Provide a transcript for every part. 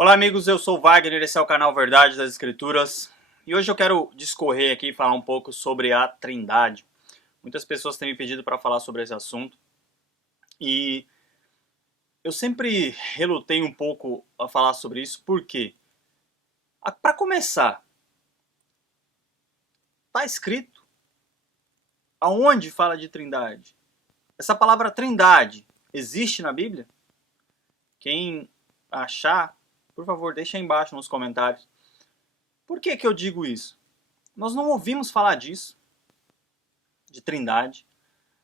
Olá amigos, eu sou o Wagner, esse é o canal Verdade das Escrituras e hoje eu quero discorrer aqui e falar um pouco sobre a Trindade. Muitas pessoas têm me pedido para falar sobre esse assunto e eu sempre relutei um pouco a falar sobre isso porque, para começar, está escrito aonde fala de Trindade? Essa palavra Trindade existe na Bíblia? Quem achar, por favor, deixa aí embaixo nos comentários. Por que eu digo isso? Nós não ouvimos falar disso, de Trindade.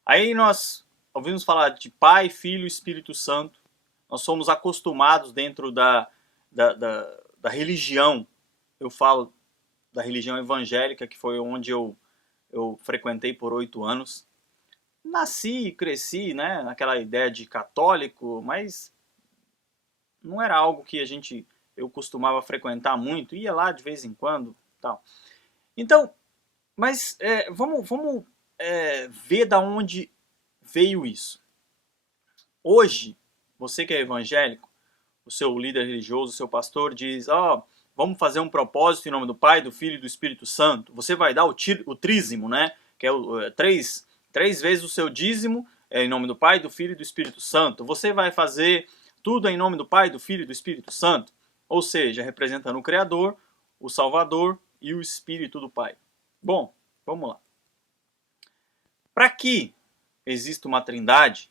Aí nós ouvimos falar de Pai, Filho e Espírito Santo. Nós somos acostumados dentro da religião. Eu falo da religião evangélica, que foi onde eu frequentei por 8 anos. Nasci e cresci, né, naquela ideia de católico, mas não era algo que eu costumava frequentar muito. Ia lá de vez em quando, tal. Então, mas vamos ver da onde veio isso. Hoje, você que é evangélico, o seu líder religioso, o seu pastor diz, vamos fazer um propósito em nome do Pai, do Filho e do Espírito Santo. Você vai dar o trízimo, né? Que é três vezes o seu dízimo em nome do Pai, do Filho e do Espírito Santo. Você vai fazer tudo em nome do Pai, do Filho e do Espírito Santo. Ou seja, representando o Criador, o Salvador e o Espírito do Pai. Bom, vamos lá. Para que exista uma trindade,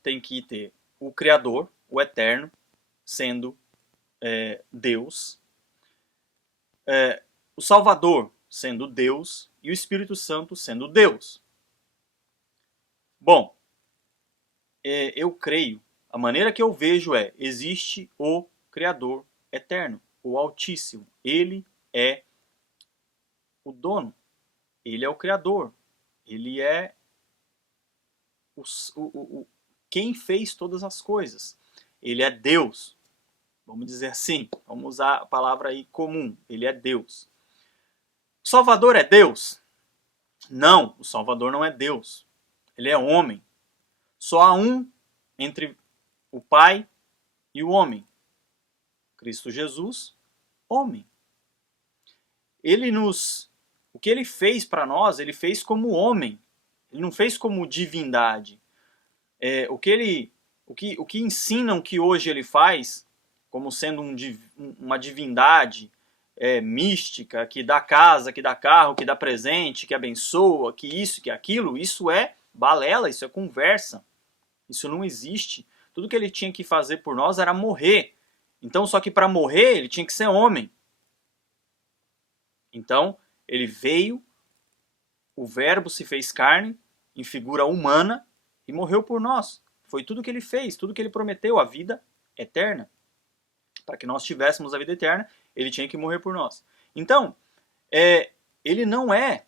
tem que ter o Criador, o Eterno, sendo Deus, o Salvador sendo Deus e o Espírito Santo sendo Deus. Bom, eu creio, a maneira que eu vejo existe o Criador Eterno, o Altíssimo. Ele é o dono, ele é o Criador, ele é quem fez todas as coisas. Ele é Deus. Vamos dizer assim, vamos usar a palavra aí comum. Ele é Deus. O Salvador é Deus? Não, o Salvador não é Deus. Ele é homem. Só há um entre o Pai e o homem. Cristo Jesus, homem. O que ele fez para nós, ele fez como homem. Ele não fez como divindade. O que ensinam que hoje ele faz, como sendo uma divindade mística, que dá casa, que dá carro, que dá presente, que abençoa, que isso, que aquilo, isso é balela, isso é conversa. Isso não existe. Tudo que ele tinha que fazer por nós era morrer. Então, só que para morrer, ele tinha que ser homem. Então, ele veio, o Verbo se fez carne, em figura humana, e morreu por nós. Foi tudo que ele fez, tudo que ele prometeu, a vida eterna. Para que nós tivéssemos a vida eterna, ele tinha que morrer por nós. Então, ele não é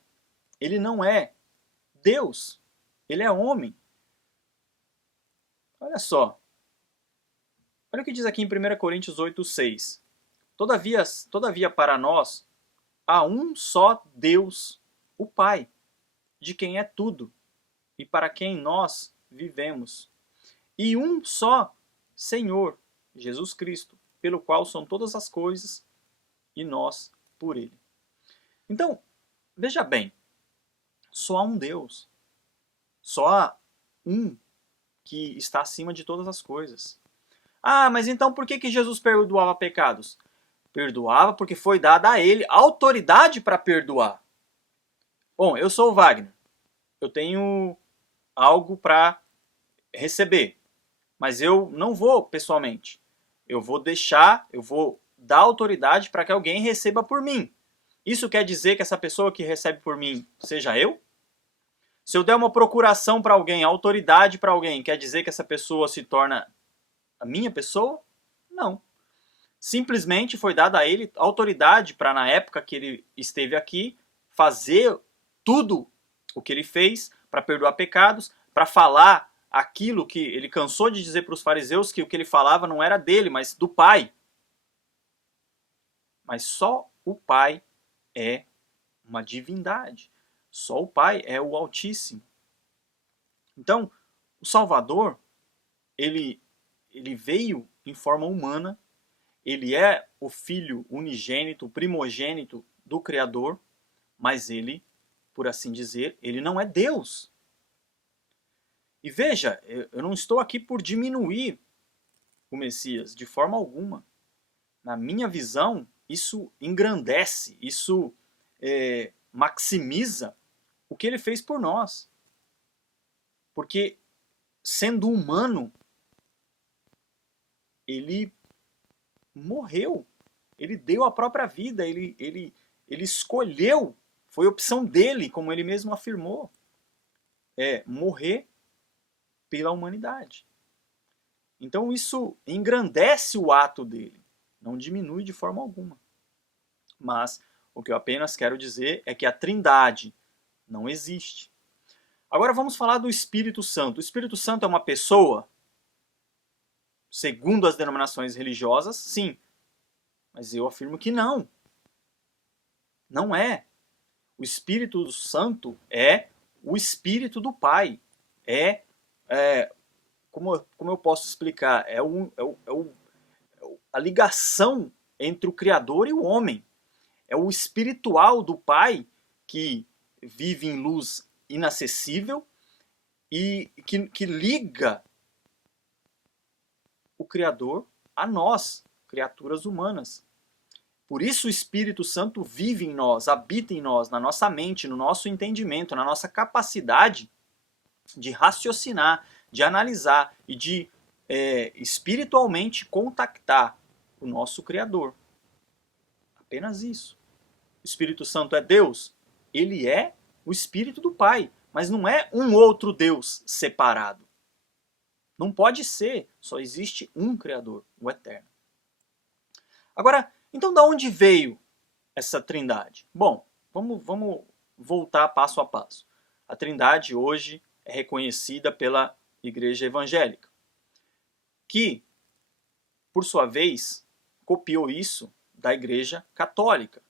Deus. Ele é homem. Olha só. Olha o que diz aqui em 1 Coríntios 8:6. Todavia para nós há um só Deus, o Pai, de quem é tudo e para quem nós vivemos. E um só Senhor, Jesus Cristo, pelo qual são todas as coisas e nós por ele. Então, veja bem, só há um Deus. Só há um que está acima de todas as coisas. Ah, mas então por que Jesus perdoava pecados? Perdoava porque foi dada a ele autoridade para perdoar. Bom, eu sou o Wagner. Eu tenho algo para receber. Mas eu não vou pessoalmente. Eu vou dar autoridade para que alguém receba por mim. Isso quer dizer que essa pessoa que recebe por mim seja eu? Se eu der uma procuração para alguém, autoridade para alguém, quer dizer que essa pessoa se torna a minha pessoa? Não. Simplesmente foi dada a ele autoridade para, na época que ele esteve aqui, fazer tudo o que ele fez para perdoar pecados, para falar aquilo que ele cansou de dizer para os fariseus, que o que ele falava não era dele, mas do Pai. Mas só o Pai é uma divindade. Só o Pai é o Altíssimo. Então, o Salvador, ele veio em forma humana, ele é o filho unigênito, primogênito do Criador, mas ele, por assim dizer, ele não é Deus. E veja, eu não estou aqui por diminuir o Messias, de forma alguma. Na minha visão, isso engrandece, isso maximiza o que ele fez por nós. Porque, sendo humano, ele morreu. Ele deu a própria vida, ele escolheu, foi opção dele, como ele mesmo afirmou, morrer pela humanidade. Então isso engrandece o ato dele, não diminui de forma alguma. Mas o que eu apenas quero dizer é que a Trindade não existe. Agora vamos falar do Espírito Santo. O Espírito Santo é uma pessoa? Segundo as denominações religiosas, sim. Mas eu afirmo que não. Não é. O Espírito Santo é o Espírito do Pai. Como eu posso explicar? A ligação entre o Criador e o homem. É o espiritual do Pai que vive em luz inacessível e que liga o Criador a nós, criaturas humanas. Por isso o Espírito Santo vive em nós, habita em nós, na nossa mente, no nosso entendimento, na nossa capacidade de raciocinar, de analisar e de espiritualmente contactar o nosso Criador. Apenas isso. O Espírito Santo é Deus? Ele é o Espírito do Pai, mas não é um outro Deus separado. Não pode ser, só existe um Criador, o Eterno. Agora, então de onde veio essa Trindade? Bom, vamos voltar passo a passo. A Trindade hoje é reconhecida pela Igreja Evangélica, que, por sua vez, copiou isso da Igreja Católica,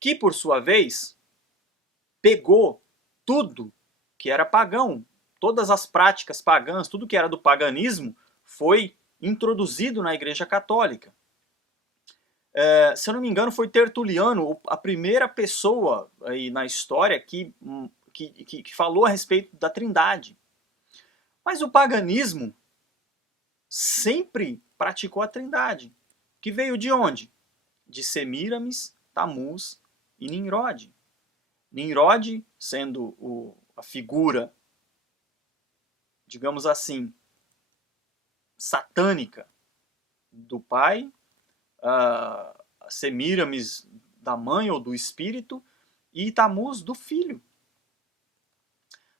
que, por sua vez, pegou tudo que era pagão, todas as práticas pagãs, tudo que era do paganismo, foi introduzido na Igreja Católica. Se eu não me engano, foi Tertuliano, a primeira pessoa aí na história que falou a respeito da Trindade. Mas o paganismo sempre praticou a Trindade, que veio de onde? De Semíramis, Tamuz e Nimrod. Nimrod sendo a figura, digamos assim, satânica do pai, Semíramis da mãe ou do espírito e Tamuz do filho.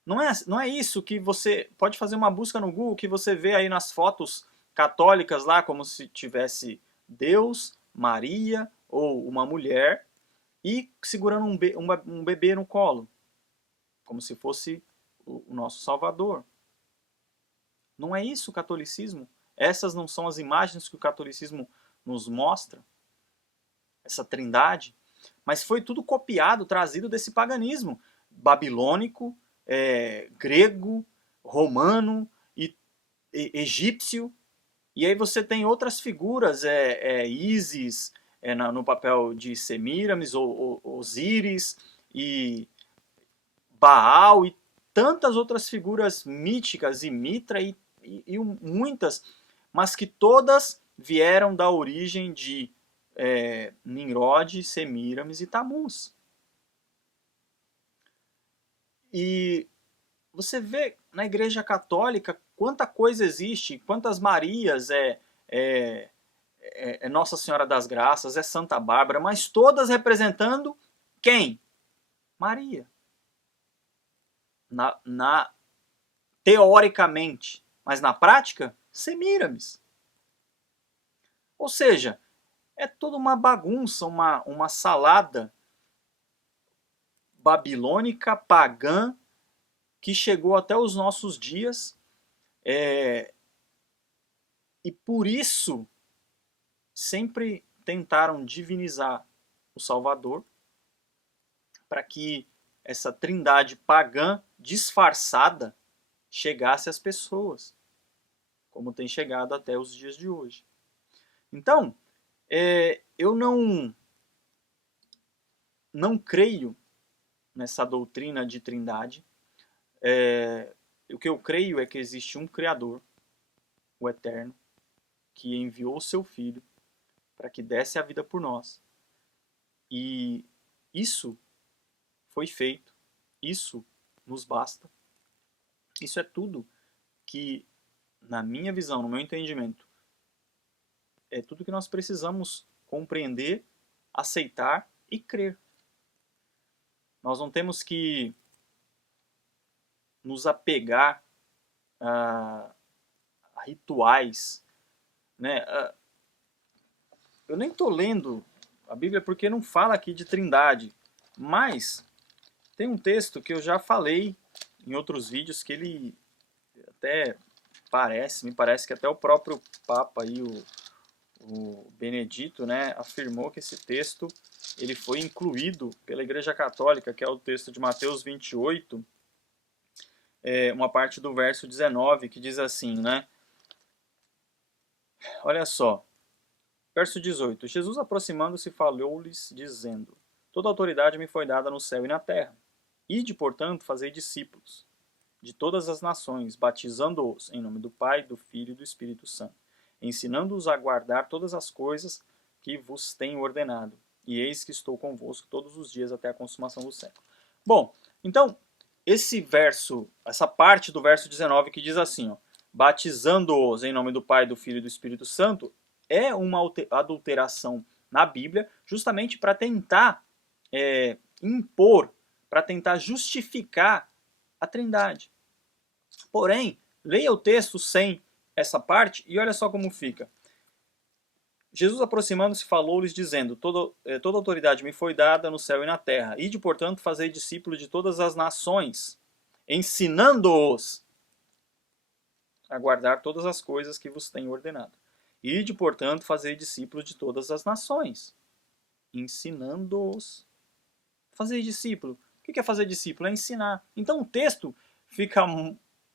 Não é isso que você pode fazer uma busca no Google que você vê aí nas fotos católicas lá como se tivesse Deus, Maria ou uma mulher e segurando um bebê no colo, como se fosse o nosso Salvador. Não é isso o catolicismo? Essas não são as imagens que o catolicismo nos mostra? Essa trindade? Mas foi tudo copiado, trazido desse paganismo babilônico, grego, romano e egípcio. E aí você tem outras figuras, Ísis, no papel de Semíramis, ou Osíris, e Baal, e tantas outras figuras míticas, e Mitra, e muitas, mas que todas vieram da origem de Nimrod, Semíramis e Tamuz. E você vê na Igreja Católica quanta coisa existe, quantas Marias, Nossa Senhora das Graças, é Santa Bárbara, mas todas representando quem? Maria. Teoricamente, mas na prática, Semíramis. Ou seja, é toda uma bagunça, uma salada babilônica, pagã, que chegou até os nossos dias, e por isso sempre tentaram divinizar o Salvador, para que essa trindade pagã disfarçada chegasse às pessoas. como tem chegado até os dias de hoje. Então, eu não creio nessa doutrina de trindade. O que eu creio é que existe um Criador, o Eterno, que enviou o seu Filho para que desse a vida por nós. E isso foi feito, isso nos basta. Isso é tudo que, na minha visão, no meu entendimento, é tudo que nós precisamos compreender, aceitar e crer. Nós não temos que nos apegar a rituais, né? Eu nem estou lendo a Bíblia porque não fala aqui de trindade, mas tem um texto que eu já falei em outros vídeos que ele até me parece que até o próprio Papa aí, o Benedito, né, afirmou que esse texto ele foi incluído pela Igreja Católica, que é o texto de Mateus 28, uma parte do verso 19, que diz assim, né? Olha só, verso 18. Jesus, aproximando-se, falou-lhes, dizendo: Toda autoridade me foi dada no céu e na terra. Ide, portanto, fazei discípulos de todas as nações, batizando-os em nome do Pai, do Filho e do Espírito Santo, ensinando-os a guardar todas as coisas que vos tenho ordenado. E eis que estou convosco todos os dias até a consumação do século. Bom, então, essa parte do verso 19 que diz assim, ó, batizando-os em nome do Pai, do Filho e do Espírito Santo, é uma adulteração na Bíblia, justamente para tentar impor, para tentar justificar a Trindade. Porém, leia o texto sem essa parte e olha só como fica. Jesus, aproximando-se, falou-lhes, dizendo: toda autoridade me foi dada no céu e na terra. Ide, portanto, fazei discípulos de todas as nações, ensinando-os a guardar todas as coisas que vos tenho ordenado. Ide, portanto, fazei discípulos de todas as nações, ensinando-os. Fazer discípulo. O que é fazer discípulo? É ensinar. Então o texto fica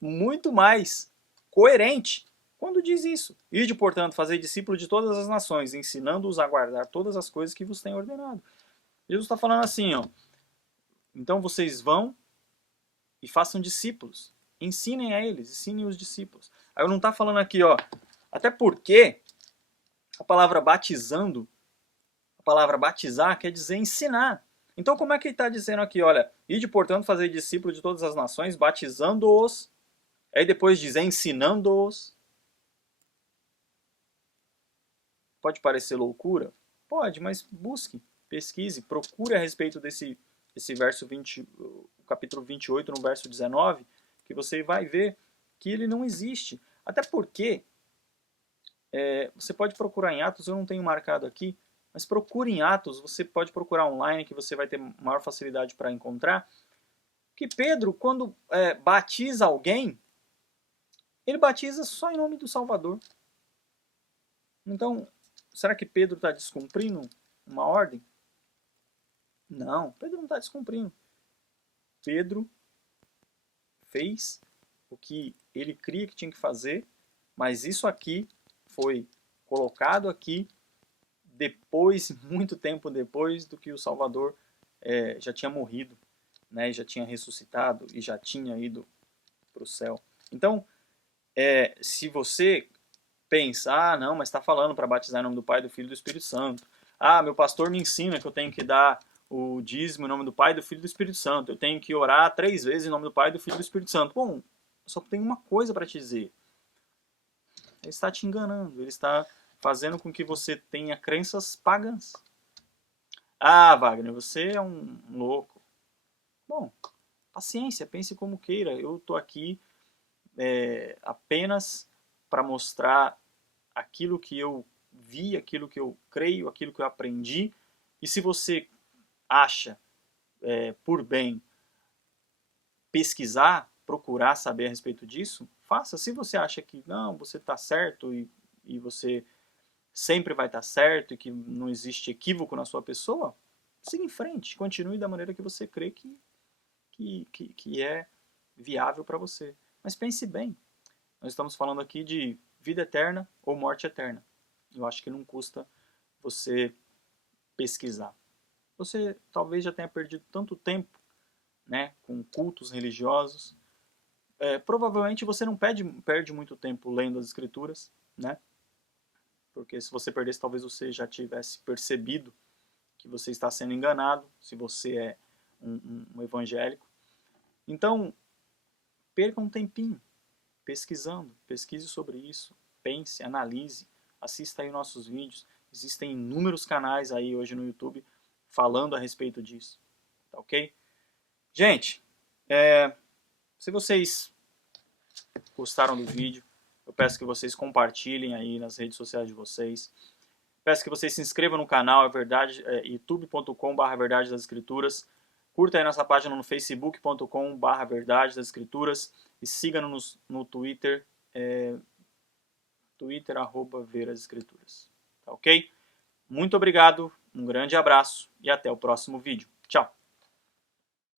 muito mais coerente quando diz isso. Ide, portanto, fazer discípulo de todas as nações, ensinando-os a guardar todas as coisas que vos tenho ordenado. Jesus está falando assim, ó. Então vocês vão e façam discípulos. Ensinem a eles, ensinem os discípulos. Aí eu não está falando aqui, ó. Até porque a palavra batizando, a palavra batizar quer dizer ensinar. Então como é que ele está dizendo aqui, olha, ide, portanto, fazer discípulo de todas as nações, batizando-os, aí depois diz ensinando-os. Pode parecer loucura? Pode, mas busque, pesquise, procure a respeito desse verso 20, capítulo 28, no verso 19, que você vai ver que ele não existe. Até porque, você pode procurar em Atos, eu não tenho marcado aqui, mas procure em Atos, você pode procurar online, que você vai ter maior facilidade para encontrar, que Pedro, quando batiza alguém, ele batiza só em nome do Salvador. Então, será que Pedro está descumprindo uma ordem? Não, Pedro não está descumprindo. Pedro fez o que ele cria que tinha que fazer, mas isso aqui foi colocado aqui depois, muito tempo depois do que o Salvador já tinha morrido, né, já tinha ressuscitado e já tinha ido para o céu. Então, se você pensa, não, mas está falando para batizar em nome do Pai, do Filho e do Espírito Santo. Meu pastor me ensina que eu tenho que dar o dízimo em nome do Pai, do Filho e do Espírito Santo. Eu tenho que orar 3 vezes em nome do Pai, do Filho e do Espírito Santo. Bom, só tem uma coisa para te dizer. Ele está te enganando. Ele está fazendo com que você tenha crenças pagãs. Wagner, você é um louco. Bom, paciência, pense como queira. Eu estou aqui apenas para mostrar aquilo que eu vi, aquilo que eu creio, aquilo que eu aprendi. E se você acha por bem pesquisar, procurar saber a respeito disso, faça. Se você acha que não, você está certo e você sempre vai estar certo e que não existe equívoco na sua pessoa, siga em frente, continue da maneira que você crê que é viável para você. Mas pense bem, nós estamos falando aqui de vida eterna ou morte eterna. Eu acho que não custa você pesquisar. Você talvez já tenha perdido tanto tempo, né, com cultos religiosos. Provavelmente você não perde muito tempo lendo as escrituras, né? Porque se você perdesse, talvez você já tivesse percebido que você está sendo enganado, se você é um evangélico. Então, perca um tempinho pesquisando, pesquise sobre isso, pense, analise, assista aí nossos vídeos. Existem inúmeros canais aí hoje no YouTube falando a respeito disso, tá ok? Gente, se vocês gostaram do vídeo, eu peço que vocês compartilhem aí nas redes sociais de vocês. Peço que vocês se inscrevam no canal, youtube.com/verdade das escrituras. Curta aí nossa página no facebook.com/verdade das escrituras e siga-nos no Twitter, @verasescrituras. Tá ok? Muito obrigado, um grande abraço e até o próximo vídeo. Tchau!